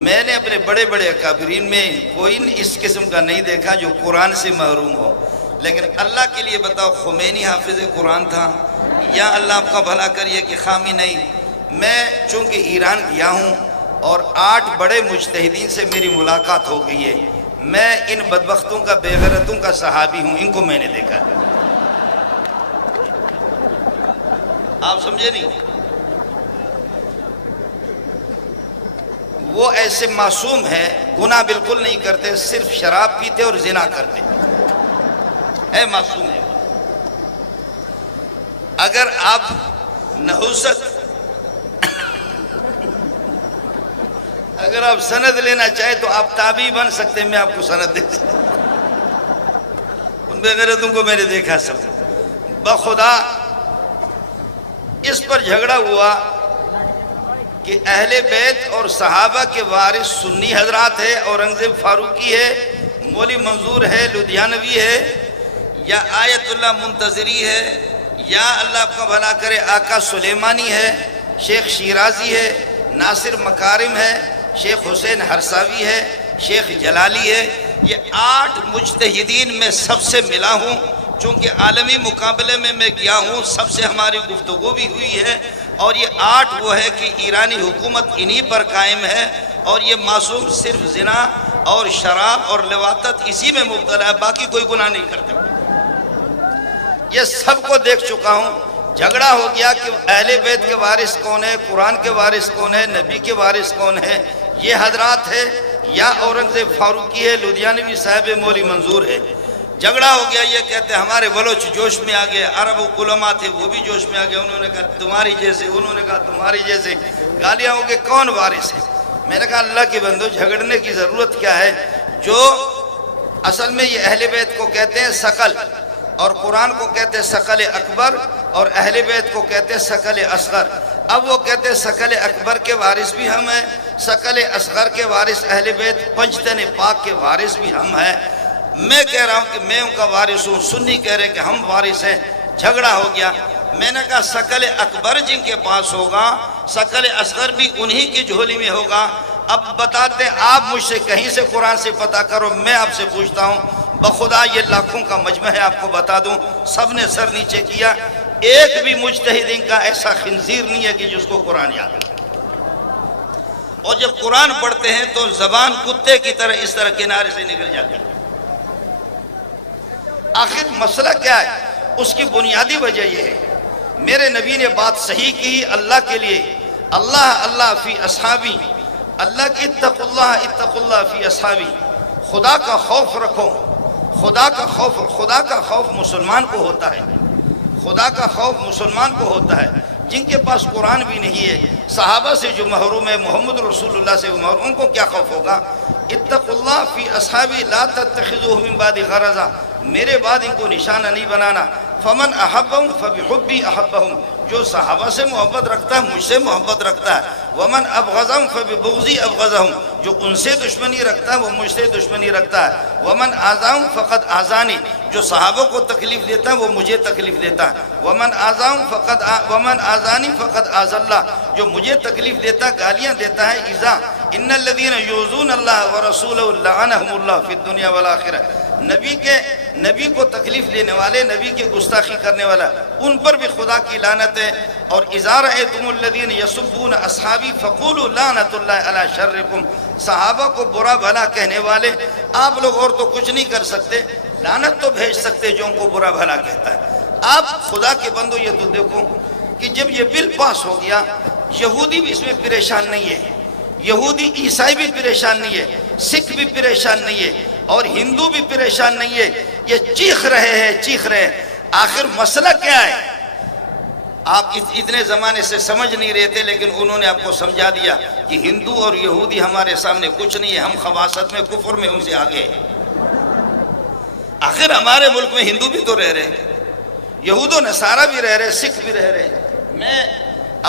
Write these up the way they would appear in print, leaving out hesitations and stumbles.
میں نے اپنے بڑے بڑے اکابرین میں کوئی اس قسم کا نہیں دیکھا جو قرآن سے محروم ہو، لیکن اللہ کے لیے بتاؤ خمینی حافظ قرآن تھا یا اللہ آپ کا بھلا کریے کہ خامی نہیں؟ میں چونکہ ایران گیا ہوں اور 8 بڑے مجتہدین سے میری ملاقات ہو گئی ہے، میں ان بدبختوں کا بے غیرتوں کا صحابی ہوں، ان کو میں نے دیکھا ہے۔ آپ سمجھے نہیں؟ وہ ایسے معصوم ہیں، گناہ بالکل نہیں کرتے، صرف شراب پیتے اور زنا کرتے ہے، معصوم ہے۔ اگر آپ نحوست اگر آپ سند لینا چاہیں تو آپ تابعی بن سکتے ہیں، میں آپ کو سند دے سکتا ہوں۔ ان بے غیرتوں کو میں نے دیکھا سب۔ بخدا اس پر جھگڑا ہوا کہ اہل بیت اور صحابہ کے وارث سنی حضرات ہے، اورنگزیب فاروقی ہے، مولی منظور ہے، لدھیانوی ہے، یا آیت اللہ منتظری ہے، یا اللہ آپ کا بھلا کرے آقا سلیمانی ہے، شیخ شیرازی ہے، ناصر مکارم ہے، شیخ حسین ہرساوی ہے، شیخ جلالی ہے۔ یہ 8 مجتہدین میں سب سے ملا ہوں، چونکہ عالمی مقابلے میں گیا ہوں، سب سے ہماری گفتگو بھی ہوئی ہے، اور یہ 8 وہ ہے کہ ایرانی حکومت انہی پر قائم ہے، اور یہ معصوم صرف زنا اور شراب اور لواطت اسی میں مبتلا ہے، باقی کوئی گناہ نہیں کرتے۔ یہ سب کو دیکھ چکا ہوں۔ جھگڑا ہو گیا کہ اہل بیت کے وارث کون ہے، قرآن کے وارث کون ہے، نبی کے وارث کون ہے، یہ حضرات ہے یا اورنگزیب فاروقی ہے، لدھیانوی صاحب مولی منظور ہے۔ جھگڑا ہو گیا، یہ کہتے ہیں ہمارے بلوچ جوش میں آ گئے، عرب علماء تھے وہ بھی جوش میں آ گئے، انہوں نے کہا تمہاری جیسے، انہوں نے کہا تمہاری جیسے، گالیاں ہو گئے، کون وارث ہے؟ میں نے کہا اللہ کے بندو جھگڑنے کی ضرورت کیا ہے؟ جو اصل میں یہ اہل بیت کو کہتے ہیں ثقل، اور قرآن کو کہتے ہیں ثقل اکبر، اور اہل بیت کو کہتے ہیں ثقل اصغر۔ اب وہ کہتے ہیں ثقل اکبر کے وارث بھی ہم ہیں، ثقل اصغر کے وارث اہل بیت، پنجتن پاک کے وارث بھی ہم ہیں۔ میں کہہ رہا ہوں کہ میں ان کا وارث ہوں، سنی کہہ رہے کہ ہم وارث ہیں۔ جھگڑا ہو گیا۔ میں نے کہا ثقل اکبر جن کے پاس ہوگا، ثقل اصغر بھی انہی کی جھولی میں ہوگا۔ اب بتاتے ہیں آپ مجھ سے کہیں سے قرآن سے پتہ کرو، میں آپ سے پوچھتا ہوں، بخدا یہ لاکھوں کا مجمع ہے، آپ کو بتا دوں سب نے سر نیچے کیا، ایک بھی مجتہد ان کا ایسا خنزیر نہیں ہے کہ جس کو قرآن یاد ہے۔ اور جب قرآن پڑھتے ہیں تو زبان کتے کی طرح اس طرح کنارے سے نکل جاتی ہے۔ آخر مسئلہ کیا ہے؟ اس کی بنیادی وجہ یہ ہے، میرے نبی نے بات صحیح کی اللہ کے لیے، اللہ اللہ فی اصحابی، اللہ کی اتق اللہ فی اصحابی، خدا کا خوف رکھو، خدا کا خوف مسلمان کو ہوتا ہے، خدا کا خوف مسلمان کو ہوتا ہے۔ جن کے پاس قرآن بھی نہیں ہے، صحابہ سے جو محروم ہے، محمد رسول اللہ سے محروم، ان کو کیا خوف ہوگا؟ اتق اللہ فی اصحابی لا تتخذوہ من بعد غرضا، میرے بعد ان کو نشانہ نہیں بنانا۔ فمن احبہم فبحبی احبہم، جو صحابہ سے محبت رکھتا ہے مجھ سے محبت رکھتا ہے۔ ومن ابغضہم فببغضی ابغضہم، جو ان سے دشمنی رکھتا ہے وہ مجھ سے دشمنی رکھتا ہے۔ ومن آذاہم فقد آذانی، جو صحابہ کو تکلیف دیتا ہے وہ مجھے تکلیف دیتا ہے۔ ومن آذانی فقد آذى اللہ، جو مجھے تکلیف دیتا ہے گالیاں دیتا ہے، ایذا ان الذین یؤذون اللہ ورسولہ لعنہم اللہ فی الدنیا والآخرہ، نبی کو تکلیف دینے والے، نبی کی گستاخی کرنے والا، ان پر بھی خدا کی لعنت ہے۔ اور اذا رأیتم الذین یسبون اصحابی فقولوا لعنت اللہ علی شرکم، صحابہ کو برا بھلا کہنے والے، آپ لوگ اور تو کچھ نہیں کر سکتے، لعنت تو بھیج سکتے جو ان کو برا بھلا کہتا ہے۔ آپ خدا کے بندو یہ تو دیکھو کہ جب یہ بل پاس ہو گیا، یہودی بھی اس میں پریشان نہیں ہے، یہودی عیسائی بھی پریشان نہیں ہے، سکھ بھی پریشان نہیں ہے، اور ہندو بھی پریشان نہیں ہے، یہ چیخ رہے ہیں۔ آخر مسئلہ کیا ہے؟ آپ اتنے زمانے سے سمجھ نہیں رہے تھے، لیکن انہوں نے آپ کو سمجھا دیا کہ ہندو اور یہودی ہمارے سامنے کچھ نہیں ہے، ہم خباثت میں، کفر میں ان سے آگے ہیں۔ آخر ہمارے ملک میں ہندو بھی تو رہ رہے ہیں، یہود و نصارہ بھی رہ رہے، سکھ بھی رہ رہے ہیں۔ میں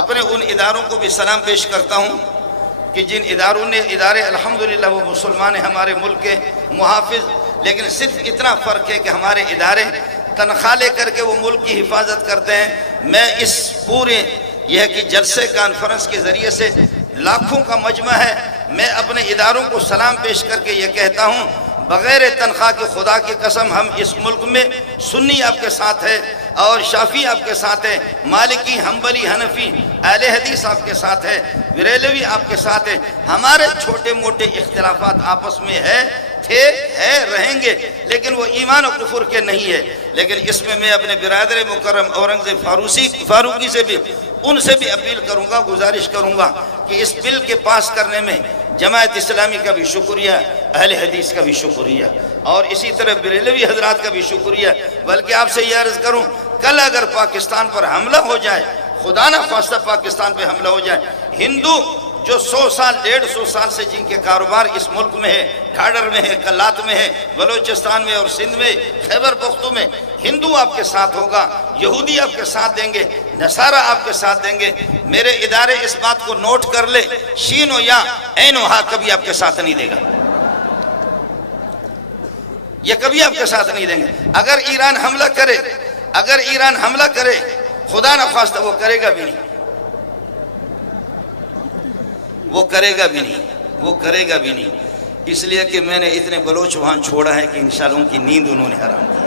اپنے ان اداروں کو بھی سلام پیش کرتا ہوں کہ جن ادارے الحمدللہ وہ مسلمان ہیں، ہمارے ملک کے محافظ، لیکن صرف اتنا فرق ہے کہ ہمارے ادارے تنخواہ لے کر کے وہ ملک کی حفاظت کرتے ہیں۔ میں اس پورے یہ ہے کہ جلسے کانفرنس کے ذریعے سے لاکھوں کا مجمع ہے، میں اپنے اداروں کو سلام پیش کر کے یہ کہتا ہوں، بغیر تنخواہ کے خدا کی قسم ہم اس ملک میں سنی آپ کے ساتھ ہے اور شافعی آپ کے ساتھ ہے، مالکی، حنبلی، حنفی، اہل حدیث آپ کے ساتھ ہے، بریلوی آپ کے ساتھ ہے۔ ہمارے چھوٹے موٹے اختلافات آپس میں تھے، رہیں گے، لیکن وہ ایمان و کفر کے نہیں ہے۔ لیکن اس میں اپنے برادر مکرم اورنگزیب فاروقی سے بھی ان سے بھی اپیل کروں گا، گزارش کروں گا کہ اس بل کے پاس کرنے میں جماعت اسلامی کا بھی شکریہ، اہل حدیث کا بھی شکریہ، اور اسی طرح بریلوی حضرات کا بھی شکریہ۔ بلکہ آپ سے یہ عرض کروں، کل اگر پاکستان پر حملہ ہو جائے، خدا نہ خواستہ پاکستان پہ حملہ ہو جائے، ہندو جو 100 سال 150 سال سے جن کے کاروبار اس ملک میں ہے، ڈھاڈر میں ہے، کلات میں ہے، بلوچستان میں اور سندھ میں، خیبر پختون میں، ہندو آپ کے ساتھ ہوگا، یہودی آپ کے ساتھ دیں گے، نصارہ آپ کے ساتھ دیں گے۔ میرے ادارے اس بات کو نوٹ کر لے، شین و یا عین و ہا کبھی آپ کے ساتھ نہیں دے گا، یہ کبھی آپ کے ساتھ نہیں دیں گے۔ اگر ایران حملہ کرے، خدا نہ خواستہ وہ کرے گا بھی نہیں، وہ کرے گا بھی نہیں، اس لیے کہ میں نے اتنے بلوچ وہاں چھوڑا ہے کہ انشاءاللہ ان کی نیند انہوں نے حرام کی۔